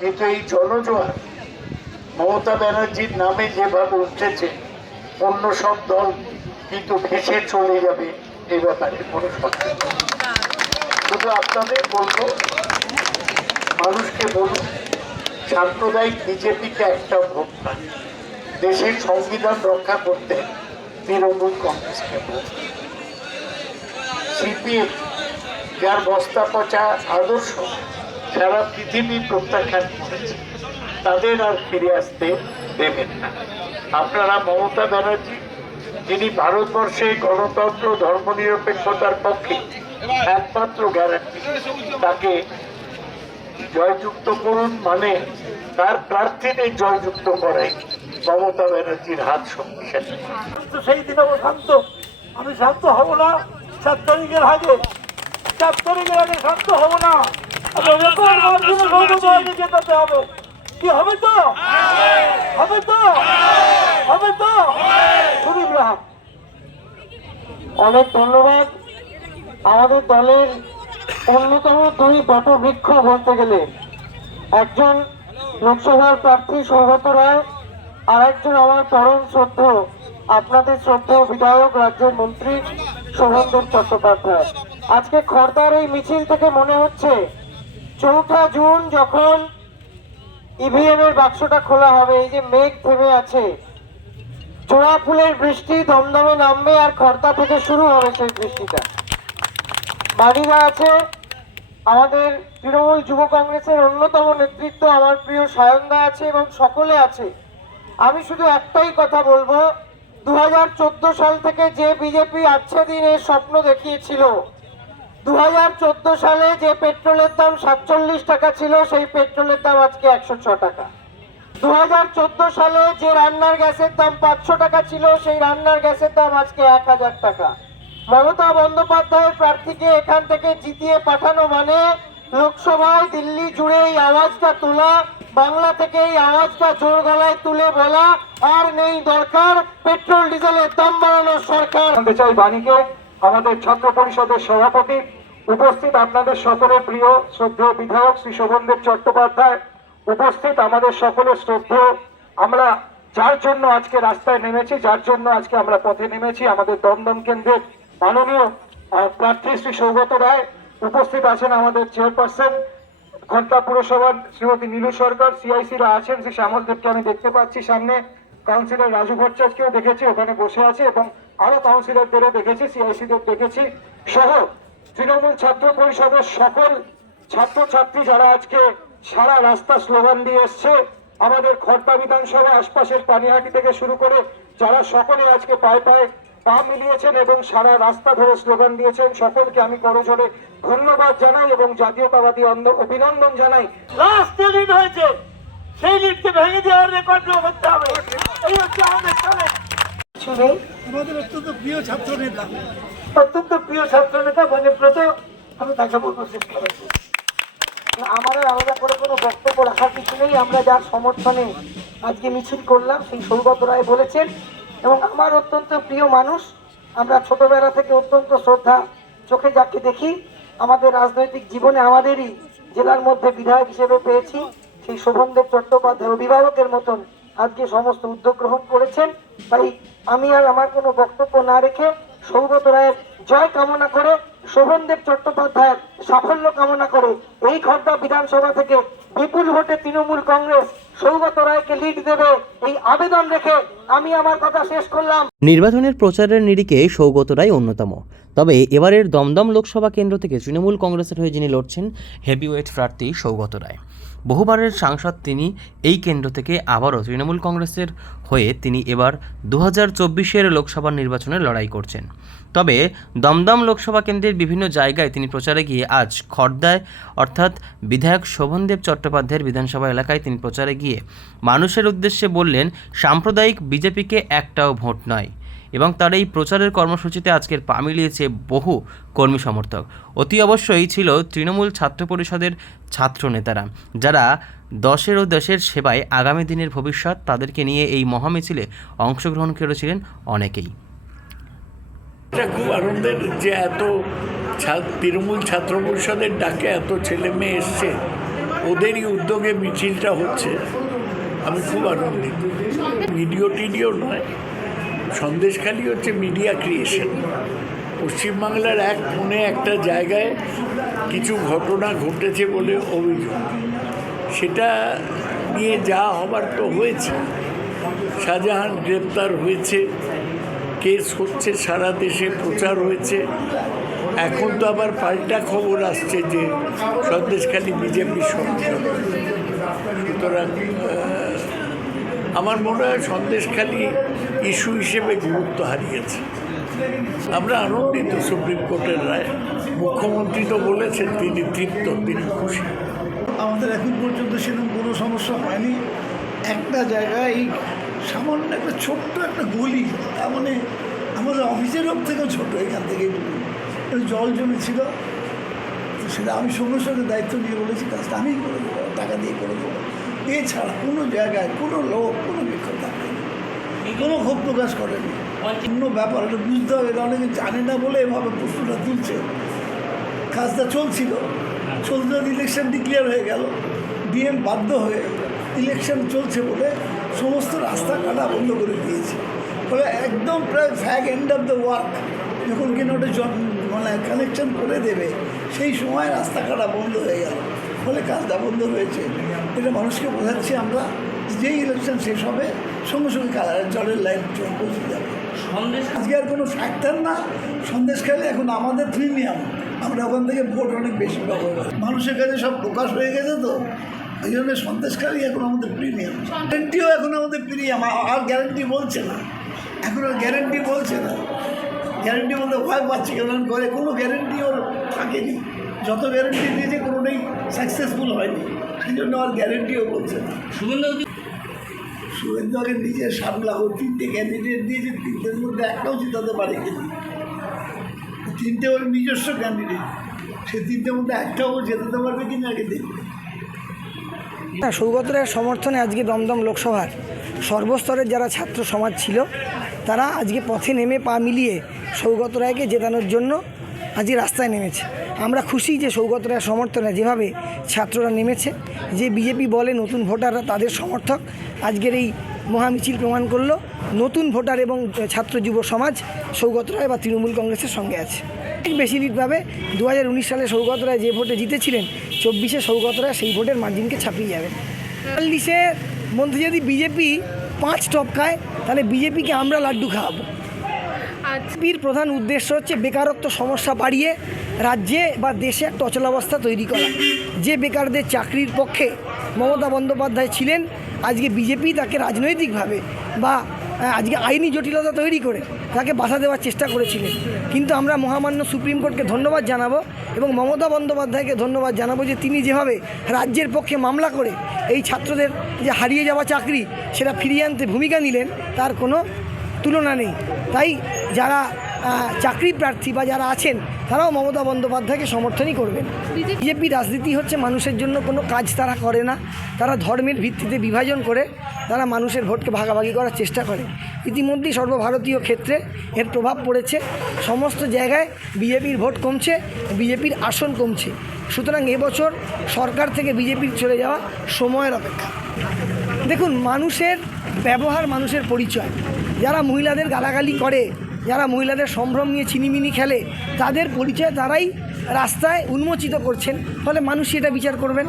কিন্তু এই জনজোয়ার। মমতা ব্যানার্জির নামে যেভাবে উঠেছে, অন্য সব দল কিন্তু ভেসে চলে যাবে এই ব্যাপারে কোনো সন্দেহ শুধু আপনাদের বলব, মানুষকে বলুন, সাম্প্রদায়িক বিজেপিকে একটা ভোট দেশের সংবিধান রক্ষা করতে তৃণমূল কংগ্রেসকে ভোট সিপিএম, যার বস্তা পচা আদর্শ সারা পৃথিবী প্রত্যাখ্যান করেছে। তাদের আর ফিরে আসতে দেবেন না। আপনারা মমতা ব্যানার্জি, যিনি ভারতবর্ষে গণতন্ত্র, ধর্মনিরপেক্ষতার পক্ষে একমাত্র গ্যারান্টি তাকে জয়যুক্ত করুন মানে তার প্রার্থীদের জয়যুক্ত করাই মমতা ব্যানার্জির হাত শক্তিশালী। সেই দিন আমি শান্ত আমি শান্ত হব না। চার তারিখের আগে চার তারিখের আগে শান্ত হব না। আমি লোকের মাধ্যমে সৌরভকে জেতাতে হবে। কি হবে তো? হবে তো? হবে তো? সুদীপ রাহা। অনেক ধন্যবাদ। আমাদের দলের অন্যতম দুই বটবৃক্ষ বলতে গেলে একজন লোকসভার প্রার্থী সৌগত রায় আর একজন আমার পরম শ্রদ্ধ আপনাদের শ্রদ্ধেয় বিধায়ক রাজ্যের মন্ত্রী শোভনদেব চট্টোপাধ্যায়। আজকে খর্দার এই মিছিল থেকে মনে হচ্ছে চৌঠা জুন যখন ইভিএম এর বাক্সটা খোলা হবে, এই যে মেঘ থেমে আছে জোড়া ফুলের বৃষ্টি দমদমে নামবে আর খর্দা থেকে শুরু হবে সেই বৃষ্টিটা। বাড়িরা আছে, আমাদের তৃণমূল যুব কংগ্রেসের অন্যতম নেতৃত্ব, আমার প্রিয় সায়নদা আছে এবং সকলে আছে। আমি শুধু একটাই কথা বলব দু হাজার চোদ্দ সাল থেকে যে বিজেপি আচ্ছা দিনের স্বপ্ন দেখিয়েছিল দু হাজার চোদ্দ সালে যে পেট্রোলের দাম সাতচল্লিশ টাকা ছিল, সেই পেট্রোলের দাম আজকে একশো ছ টাকা। দু হাজার চোদ্দ সালে যে রান্নার গ্যাসের দাম পাঁচশো টাকা ছিল, সেই রান্নার গ্যাসের দাম আজকে এক হাজার টাকা। মমতা বন্দ্যোপাধ্যায়ের প্রার্থীকে এখান থেকে জিতিয়ে পাঠানো মানে লোকসভায় দিল্লি জুড়ে এই আওয়াজটা তোলা, বাংলা থেকে এই আওয়াজটা জোর গলায় তুলে বলা, আর নেই দরকার পেট্রোল ডিজেলের দাম বাড়ানোর সরকার। চাই বাণীকে, আমাদের ছাত্র পরিষদের সভাপতি উপস্থিত আপনাদের সকলের প্রিয় শ্রদ্ধেয় বিধায়ক শ্রী শোভনদেব চট্টোপাধ্যায়, উপস্থিত আমাদের সকলের শ্রদ্ধেয়। আমরা যার জন্য আজকে রাস্তায় নেমেছি, যার জন্য আজকে আমরা পথে নেমেছি, আমাদের দমদম কেন্দ্রের মাননীয় প্রার্থী শ্রী সৌগত রায়। উপস্থিত আছেন আমাদের চেয়ারপারসন ঘণ্টা পুরসভার শ্রীমতী নীলু সরকার, সিআইসিরা আছেন শ্রী শ্যামল দেবকে আমি দেখতে পাচ্ছি সামনে। কাউন্সিলর রাজু ভট্টাচার্যকেও দেখেছি, ওখানে বসে আছে এবং আরও কাউন্সিলরদেরও দেখেছি সিআইসিদের দেখেছি। সহ তৃণমূল ছাত্র পরিষদের সকল ছাত্র ছাত্রী যারা আজকে সারা রাস্তা স্লোগান দিয়ে এসছে আমাদের খড়দা বিধানসভা আশপাশের পানিহাটি থেকে শুরু করে যারা সকলে আজকে পায়ে পায়ে পা মিলিয়েছেন এবং সারা রাস্তা ধরে স্লোগান দিয়েছেন সকলকে আমি করজোরে ধন্যবাদ জানাই এবং জাতীয়তাবাদী অভিনন্দন জানাই। লাস্ট লিড হয়েছে। সেই লিডকে ভেঙে দেওয়ার রেকর্ড করতে হবে। এই হচ্ছে আমাদের আমাদের অত্যন্ত প্রিয় ছাত্র নেতা অত্যন্ত প্রিয় ছাত্র নেতা বন্যব্রত আমি তাকে বলব শেষ। আমার আলাদা করে কোনো বক্তব্য রাখার কিছু নেই, আমরা যার সমর্থনে আজকে মিছিল করলাম, সেই সৌগত রায় বলেছেন, এবং আমার অত্যন্ত প্রিয় মানুষ, আমরা ছোটবেলা থেকে অত্যন্ত শ্রদ্ধা চোখে যাকে দেখি, আমাদের রাজনৈতিক জীবনে আমাদেরই জেলার মধ্যে বিধায়ক হিসেবে পেয়েছি, সেই শোভনদেব চট্টোপাধ্যায় অভিভাবকের মতন আজকে সমস্ত উদ্যোগ গ্রহণ করেছেন। তাই আমি আর আমার কোনো বক্তব্য না রেখে সৌগত রায়ের জয় কামনা করে, শোভনদেব চট্টোপাধ্যায়ের সাফল্য কামনা করে এই খর্দা বিধানসভা থেকে বিপুল ভোটে তৃণমূল কংগ্রেস সৌগত রায়কে লিড দেবে এই আবেদন রেখে আমি আমার কথা শেষ করলাম। নির্বাচনের প্রচারের নিরিখে সৌগত রায় অন্যতম। তবে এবারের দমদম লোকসভা কেন্দ্র থেকে তৃণমূল কংগ্রেসের হয়ে যিনি লড়ছেন হেভিওয়েট প্রার্থী সৌগত রায়। বহুবারের সাংসদ তিনি এই কেন্দ্র থেকে আবারও তৃণমূল কংগ্রেসের হয়ে তিনি এবার দু হাজার চব্বিশের লোকসভা নির্বাচনে লড়াই করছেন। তবে দমদম লোকসভা কেন্দ্রের বিভিন্ন জায়গায় তিনি প্রচারে গিয়ে আজ খর্দায়, অর্থাৎ বিধায়ক শোভনদেব চট্টোপাধ্যায়ের বিধানসভা এলাকায় তিনি প্রচারে গিয়ে মানুষের উদ্দেশ্যে বললেন, সাম্প্রদায়িক বিজেপিকে একটাও ভোট নয়। এবং তার এই প্রচারের কর্মসূচিতে আজকের পা মিলিয়েছে বহু কর্মী সমর্থক। অতি অবশ্যই ছিল তৃণমূল ছাত্র পরিষদের ছাত্র নেতারা, যারা দশের ও দেশের সেবায় আগামী দিনের ভবিষ্যৎ তাদেরকে নিয়ে এই মহামিছিলে অংশগ্রহণ করেছিলেন অনেকেই। খুব আনন্দের যে এত তৃণমূল ছাত্র পরিষদের ডাকে এত ছেলে মেয়ে এসছে, ওদেরই উদ্যোগে মিছিলটা হচ্ছে। আমি খুব আনন্দিত। ভিডিও টিডিও নয় সন্দেশখালি হচ্ছে মিডিয়া ক্রিয়েশন পশ্চিমবাংলার এক কোণে একটা জায়গায় কিছু ঘটনা ঘটেছে বলে অভিযোগ। সেটা নিয়ে যা হবার তো হয়েছে। শাহজাহান গ্রেপ্তার হয়েছে, কেস হচ্ছে, সারা দেশে প্রচার হয়েছে। এখন তো আবার পাল্টা খবর আসছে যে সন্দেশখালী বিজেপি সংসদ সুতরাং আমার মনে হয় সন্দেশখালী ইস্যু হিসেবে গুরুত্ব হারিয়েছে। আমরা আনন্দিত সুপ্রিম কোর্টের রায়। মুখ্যমন্ত্রী তো বলেছেন, তিনি তৃপ্ত, তিনি খুশি। আমাদের এখন পর্যন্ত সেরকম কোনো সমস্যা হয়নি। একটা জায়গায় সামান্য একটা ছোট্ট একটা গলি, তার মানে আমাদের অফিসের লোক থেকেও ছোট, এখান থেকে জল জমেছিল। সেটা আমি সঙ্গে সঙ্গে দায়িত্ব নিয়ে বলেছি, কাজটা আমিই করে দেবো, টাকা দিয়ে করে দেবো। এছাড়া কোনো জায়গায় কোনো লোক, কোনো বিক্ষোভ কোনো ক্ষোভ প্রকাশ করেনি। অন্য ব্যাপার, এটা বুঝতে হবে, এটা অনেকে জানে না বলে এভাবে প্রশ্নটা তুলছে। কাজটা চলছিল। চলতে ইলেকশন ডিক্লেয়ার হয়ে গেল। ডিএম বাধ্য হয়ে ইলেকশন চলছে বলে সমস্ত রাস্তা কাটা বন্ধ করে দিয়েছে। ফলে একদম প্রায় fag end of the work যখন কিনা ওটা মানে কানেকশন করে দেবে, সেই সময় রাস্তা কাটা বন্ধ হয়ে গেল। ফলে কাজটা বন্ধ হয়েছে। এটা মানুষকে বোঝাচ্ছি আমরা যেই ইলেকশন শেষ হবে সঙ্গে সঙ্গে কালার জলের লাইন পৌঁছে যাবে। সন্দেশ আজকে আর কোনো ফ্যাক্টর না। সন্দেশ খেলে এখন আমাদের প্রিমিয়াম আমরা ওখান থেকে ভোট অনেক বেশি পাবো। মানুষের কাছে সব প্রকাশ হয়ে গেছে তো। ওই জন্য সন্দেশকারী এখন আমাদের প্রিমিয়াম গ্যারেন্টিও এখন আমাদের প্রিমিয়াম আর গ্যারেন্টি বলছে না। এখন আর গ্যারেন্টি বলছে না। গ্যারেন্টি বলতে ভয় পাচ্ছে কারণ করে? কোনো গ্যারেন্টি ওর থাকেনি। যত গ্যারেন্টি দিয়েছে কোনোটাই সাকসেসফুল হয়নি। সেই জন্য আর গ্যারেন্টিও বলছে না। শুভেন্দু আগে নিজে সামলা ও তিনটে ক্যান্ডিডেট দিয়েছে তিনটের মধ্যে একটাও জিতাতে পারে কিন্তু তিনটে ওর নিজস্ব ক্যান্ডিডেট সে তিনটের মধ্যে একটাও জেতাতে পারবে কিনা আগে দেখবে। না সৌগত রায়ের সমর্থনে আজকে দমদম লোকসভার সর্বস্তরের যারা ছাত্র সমাজ ছিল তারা আজকে পথে নেমে পা মিলিয়ে সৌগত রায়কে জেতানোর জন্য আজকে রাস্তায় নেমেছে। আমরা খুশি যে সৌগত রায়ের সমর্থনে যেভাবে ছাত্ররা নেমেছে, যে বিজেপি বলে নতুন ভোটাররা তাদের সমর্থক। আজকের এই মহামিছিল প্রমাণ করল নতুন ভোটার এবং ছাত্র যুব সমাজ সৌগত রায় বা তৃণমূল কংগ্রেসের সঙ্গে আছে। বেশি পাবে দু সালে সৌগত রায় যে ভোটে জিতেছিলেন, চব্বিশে সৌগত রায় সেই ভোটের মার্জিনকে ছাপিয়ে যাবেন চল্লিশের মধ্যে যদি বিজেপি পাঁচ টপকায়, তাহলে বিজেপিকে আমরা লাড্ডু খাওয়াবো। বিজেপির প্রধান উদ্দেশ্য হচ্ছে বেকারত্ব সমস্যা বাড়িয়ে রাজ্যে বা দেশে একটা অচলাবস্থা তৈরি করা। যে বেকারদের চাকরির পক্ষে মমতা বন্দ্যোপাধ্যায় ছিলেন, আজকে বিজেপি তাকে রাজনৈতিকভাবে বা আজকে আইনি জটিলতা তৈরি করে তাকে বাধা দেওয়ার চেষ্টা করেছিলেন। কিন্তু আমরা মহামান্য সুপ্রিম কোর্টকে ধন্যবাদ জানাব এবং মমতা বন্দ্যোপাধ্যায়কে ধন্যবাদ জানাব যে তিনি যেভাবে রাজ্যের পক্ষে মামলা করে এই ছাত্রদের যে হারিয়ে যাওয়া চাকরি সেটা ফিরিয়ে আনতে ভূমিকা নিলেন, তার কোনো তুলনা নেই। তাই যারা চাকরি প্রার্থী বা যারা আছেন, তারাও মমতা বন্দ্যোপাধ্যায়কে সমর্থনই করবেন। বিজেপি রাজনীতি হচ্ছে মানুষের জন্য কোনো কাজ তারা করে না। তারা ধর্মের ভিত্তিতে বিভাজন করে তারা মানুষের ভোটকে ভাগাভাগি করার চেষ্টা করে। ইতিমধ্যেই সর্বভারতীয় ক্ষেত্রে এর প্রভাব পড়েছে। সমস্ত জায়গায় বিজেপির ভোট কমছে, বিজেপির আসন কমছে। সুতরাং এবছর সরকার থেকে বিজেপির চলে যাওয়া সময়ের অপেক্ষা। দেখুন, মানুষের ব্যবহার, মানুষের পরিচয়। যারা মহিলাদের গালাগালি করে, যারা মহিলাদের সম্ভ্রম নিয়ে চিনিমিনি খেলে, তাদের পরিচয় তারাই রাস্তায় উন্মোচিত করছেন, ফলে মানুষ এটা বিচার করবেন।